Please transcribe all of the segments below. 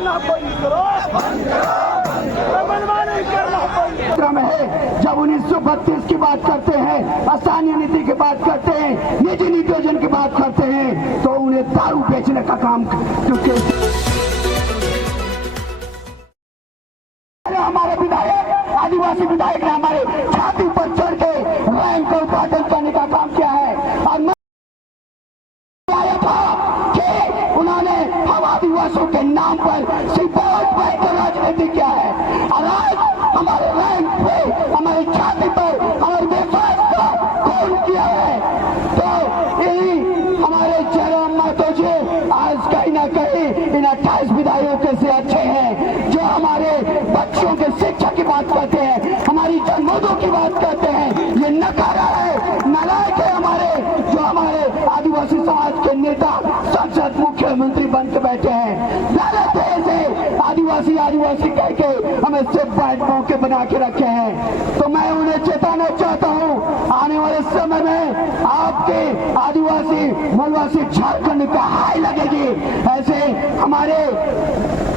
करना बंद करो, मनमानी करना बंद करो। है जब 1932 की बात करते हैं, स्थानीय नीति की बात करते हैं, निजी नियोजन की बात करते हैं, तो उन्हें दारू बेचने का काम, क्योंकि हमारे विधायक, आदिवासी विधायक ने हमारे छाती पर चढ़ के रैंक का उद्घाटन करने का काम किया है। और मैं आया था कि उन्होंने हम आदिवासियों के नाम पर सिर्फ वोट बैंक का राजनीति किया है, और आज हमारे रैंक पे, हमारी छाती पर हमारे विश्वास का खून किया है। तो यही हमारे जयराम महतो जी आज कहीं ना कहीं इन 28 विधायकों से अच्छे हैं, जो हमारे बच्चों के शिक्षा की बात करते हैं, हमारी जन्मों की बात करते हैं। ये नकारा है, नालायक है हमारे, जो हमारे आदिवासी समाज के नेता संसद मुख्यमंत्री बन के बैठे हैं। गलत है इसे आदिवासी आदिवासी कह के हमें सिर्फ बैठ मौके बना के रखे हैं। तो मैं उन्हें चेताना चाहता हूँ, आने वाले समय में आपके आदिवासी मलवासी झारखंड का हाय लगेगी। ऐसे हमारे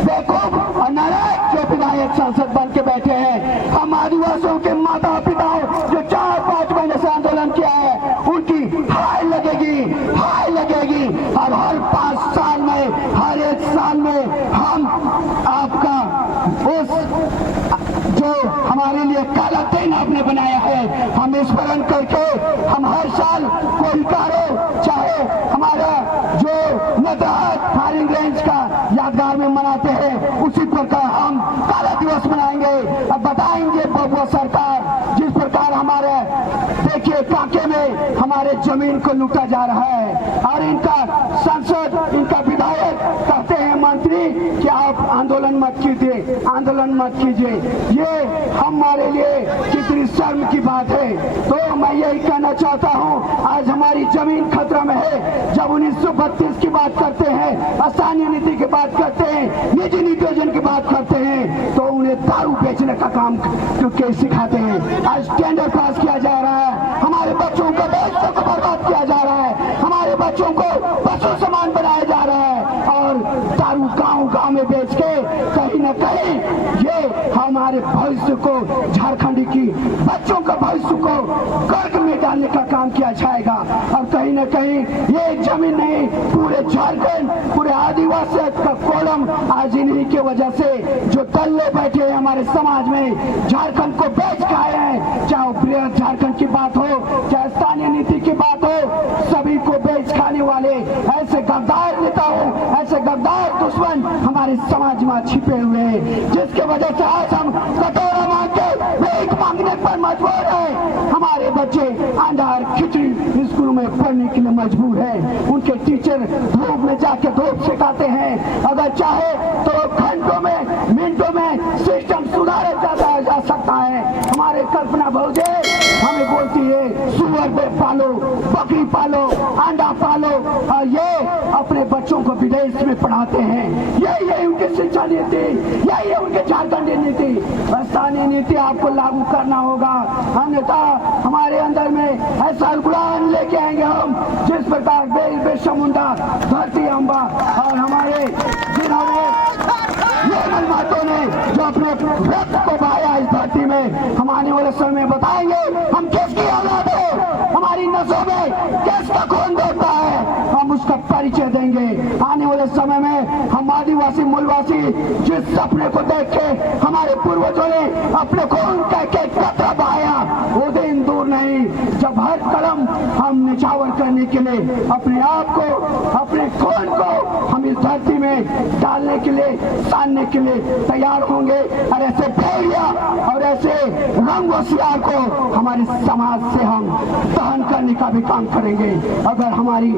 बेवकूफ और नालायक जो विधायक सांसद बन के बैठे हैं, हम आदिवासियों के माता पिताओं जो 4-5 महीने से आंदोलन किया है, उनकी हाय लगेगी, हाय लगेगी। और हर 5 साल में, हर 1 साल में हम आपका उस जो हमारे लिए काला दिन आपने बनाया है, हम स्मरण करके हम हर साल कोई कार्य, चाहे हमारा जो नदराज फायरिंग रेंज का यादगार में मनाते हैं, उसी प्रकार हम काला दिवस मनाएंगे और बताएंगे बबुआ सरकार जिस प्रकार हमारे देखिए कांके में हमारे जमीन को लूटा जा रहा है, और इनका सांसद, इनका विधायक कहते हैं मंत्री कि आप आंदोलन मत कीजिए, आंदोलन मत कीजिए। ये हमारे लिए कितनी शर्म की बात है। तो मैं यही कहना चाहता हूँ, आज हमारी जमीन खतरा में है। जब 1932 की बात करते हैं, स्थानीय नीति की बात करते हैं, निजी नियोजन की बात करते हैं, तो उन्हें दारू बेचने का काम क्योंकि सिखाते हैं। आज टेंडर पास किया जा रहा है, हमारे बच्चों को देश को बर्बाद किया जा रहा है, हमारे बच्चों को पशु समान बनाया जा रहा है, और दारू गांव-गांव में बेच के कहीं न कहीं ये हमारे भविष्य को, झारखंड की बच्चों का भविष्य को गर्क में डालने का काम किया जाएगा। और कहीं न कहीं ये जमीन नहीं, पूरे झारखंड, पूरे आदिवासी का कोलम आज इन्हीं के वजह से जो दल्ले बैठे हैं हमारे समाज में, झारखंड को बेच खाए हैं। चाहे बृहद झारखंड की बात हो, चाहे स्थानीय नीति की बात हो, सभी को बेच खाने वाले ऐसे गद्दार नेताओं, ऐसे गद्दार दुश्मन हमारे समाज में छिपे हुए हैं, जिसके वजह से आज हम कटोरा मांग के भीख मांगने पर मजबूर है। हमारे बच्चे अंधार खिचड़ी स्कूल में पढ़ने के लिए मजबूर है, उनके टीचर धूप में जाके धूप सिखाते हैं। अगर चाहे तो घंटों में, मिनटों में सिस्टम सुधारा जा सकता है। हमारे कल्पना बहुजे हमें बोलती है सुअर पालो, बकरी पालो, अंडा पालो, और ये अपने बच्चों को विदेश में पढ़ाते हैं। यही उनकी शिक्षा नीति, यही है उनके झारखंड नीति। स्थानीय नीति आपको लागू करना होगा, अन्यथा हमारे अंदर में ऐसा गुलाम लेके आएंगे हम, जिस प्रकार बेल बिरसा मुंडा, धरती अम्बा और हमारे जिन्होंने महतो ने जो अपने रक्त को बहाया इस धरती में, हम आने वाले समय में बताएंगे हम किसकी औलाद है, हमारी नसों में किसका खून दौड़ता है, हम उसका परिचय देंगे। आने वाले समय में हम आदिवासी मूलवासी जिस सपने को देख के हमारे पूर्वजों ने अपने खून कह के कतरा बहाया, वो दिन दूर नहीं जब हर कदम हम निछावर करने के लिए अपने आप को, अपने खून को हम इस धरती में डालने के लिए, सानने के लिए तैयार होंगे। और ऐसे भेड़िया और ऐसे रंगोशियार को हमारे समाज से हम दहन करने का भी काम करेंगे। अगर हमारी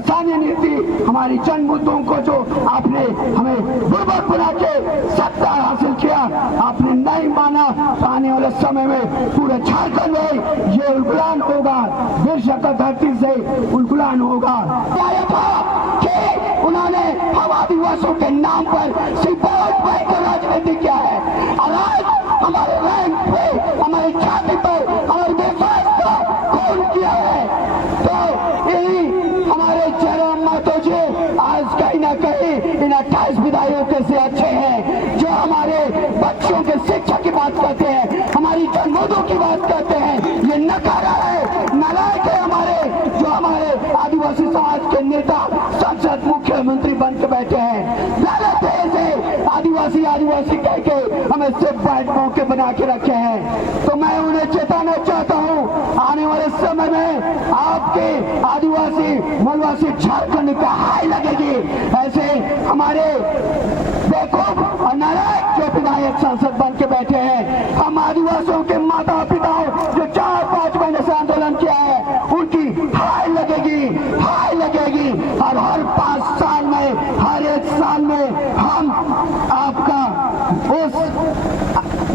स्थानीय नीति, हमारी जन मुद्दों को जो आपने हमें बुर्बक बना के सत्ता हासिल किया, आपने नहीं माना, तो आने वाले समय में पूरे झारखंड में ये उलगुलान होगा, बिरसा का धरती से उलगुलान होगा। उन्होंने हम आदिवासियों के नाम पर सिर्फ वोट बैंक का राजनीति किया है, और आज हमारे रैंक पे, हमारी छाती पर हमारे विश्वास का खून किया है। तो यही हमारे जयराम महतो जी आज कहीं ना कहीं इन 28 विधायकों से अच्छे हैं जो हमारे बच्चों के शिक्षा की बात करते हैं, हमारी जन्मों की बात करते हैं। ये नकारा है, नालायक है हमारे आदिवासी समाज के नेता संसद मुख्यमंत्री बन के बैठे हैं। गलत है इसे आदिवासी आदिवासी कह के हमें सिर्फ बैठ मौके बना के रखे हैं। तो मैं उन्हें चेताना चाहता हूँ, आने वाले समय में आपके आदिवासी मलवासी झारखंड का हाई लगेगी। ऐसे हमारे बेवकूफ और नालायक जो विधायक सांसद बन के बैठे हैं, हम आदिवासियों के माता पिताओं जो 4-5 महीने से आंदोलन किया है, उनकी हाई लगेगी। और हर 5 साल में, हर 1 साल में हम आपका उस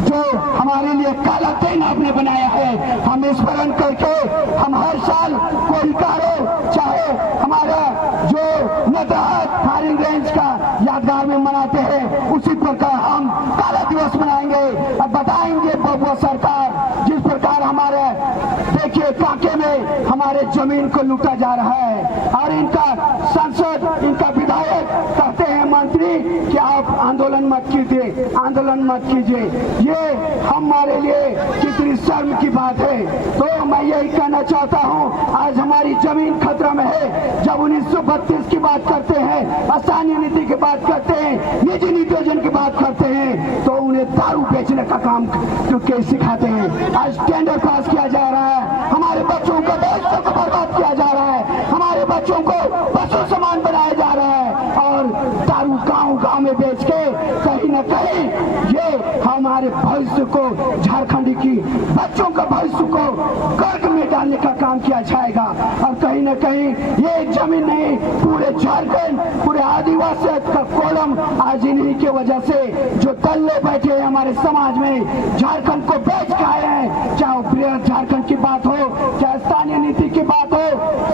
जो हमारे लिए काला दिन आपने बनाया है, हम स्मरण करके हम हर साल कोई कार्य चाहे हमारा जो नदाहत फायरिंग रेंज का यादगार में मनाते हैं, उसी प्रकार हम काला दिवस मनाएंगे और बताएंगे बबुआ सरकार जिस प्रकार हमारे देखिए कांके में हमारे जमीन को लूटा जा रहा है और इनका सांसद, इनका विधायक कहते हैं मंत्री कि आप आंदोलन मत कीजिए। ये हमारे लिए कितनी शर्म की बात है। तो मैं यही कहना चाहता हूँ, आज हमारी जमीन खतरा में है। जब 1932 की बात करते हैं, स्थानीय नीति की बात करते हैं, निजी नियोजन की बात करते हैं, तो उन्हें दारू बेचने का काम क्यों सिखाते हैं। आज टेंडर पास किया जा रहा है, हमारे बच्चों को देश को बर्बाद किया जा रहा है, हमारे बच्चों को पशु समान बनाया जा रहा है और दारू गांव में बेच के कहीं न कहीं ये हमारे भविष्य को, झारखंड की बच्चों का भविष्य को गर्क में डालने का काम किया जाएगा। और कहीं न कहीं ये जमीन नहीं, पूरे झारखंड, पूरे आदिवासी का कोलम आज इन्हीं की वजह से जो दल्ले बैठे हैं हमारे समाज में, झारखंड को बेच के आए हैं। चाहे बृहद झारखंड की बात हो, चाहे स्थानीय नीति की बात हो,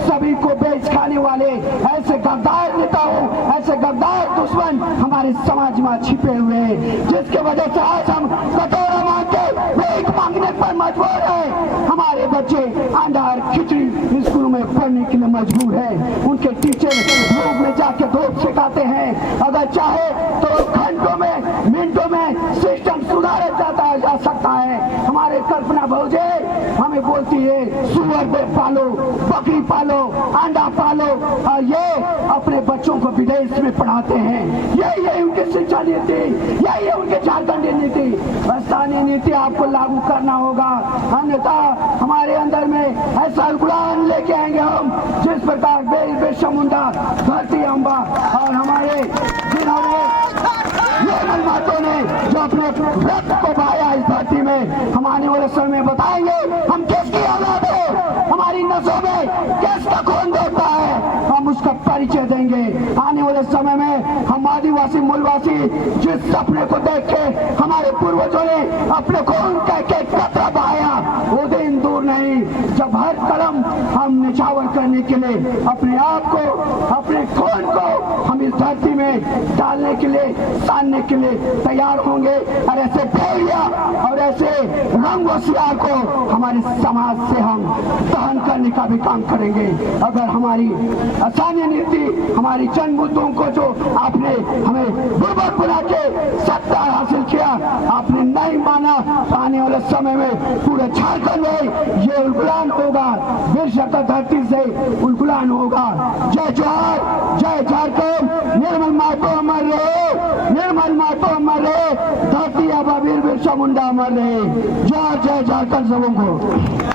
सभी को बेच खाने वाले ऐसे गद्दार नेता हो, ऐसे गद्दार दुश्मन हमारे समाज में छिपे हुए हैं, जिसके वजह से आज हम कटोरा मांग के भीख मांगने पर मजबूर है। हमारे बच्चे अंडा और खिचड़ी स्कूल में पढ़ने के लिए मजबूर है। उनके टीचर धूप में जाके धूप सिखाते हैं। अगर चाहे तो घंटों में, मिनटों में सिस्टम सुधारा जा सकता है। हमारे कल्पना भौजे हमें बोलती है सुअर पालो, बकरी पालो, अंडा पालो, और ये अपने बच्चों को विदेश में पढ़ाते हैं। यही उनकी शिक्षा नीति, यही है उनके झारखंड नीति। स्थानीय नीति आपको लागू करना होगा, अन्यथा हमारे अंदर में ऐसा उड़ान लेके आएंगे हम जिस प्रकार बिरसा मुंडा, धरती अम्बा और हमारे जिन्होंने मातों ने जो अपने रक्त को बहाया इस धरती में, हम आने वाले समय में बताएंगे हम किसकी औलाद है, हमारी नसों में किसका खून दौड़ता है, हम उसका परिचय देंगे। आने वाले समय में हम आदिवासी मूलवासी जिस सपने को देख के हमारे पूर्वजों ने अपने खून कह के कतरा बहाया, वो दिन दूर नहीं जब हर कदम हम निछावर करने के लिए अपने आप को, अपने खून को हम इस धरती में डालने के लिए, सानने के लिए तैयार होंगे। और ऐसे भेड़िया और ऐसे रंग होशियार को हमारे समाज से हम दहन करने का भी काम करेंगे। अगर हमारी स्थानीय नीति, हमारी जन मुद्दों को जो आपने हमें बुर्बक बना के सत्ता हासिल किया, आपने नहीं माना, तो आने वाले समय में पूरे झारखंड में ये उलगुलान होगा, बिरसा का धरती से उलगुलान होगा। जय जोहार, जय झारखंड, निर्मल महतो अमर रहे, निर्मल महतो अमर रहे, धरती आबा वीर बिरसा मुंडा अमर रहे। जय जय झारखंड सबों को।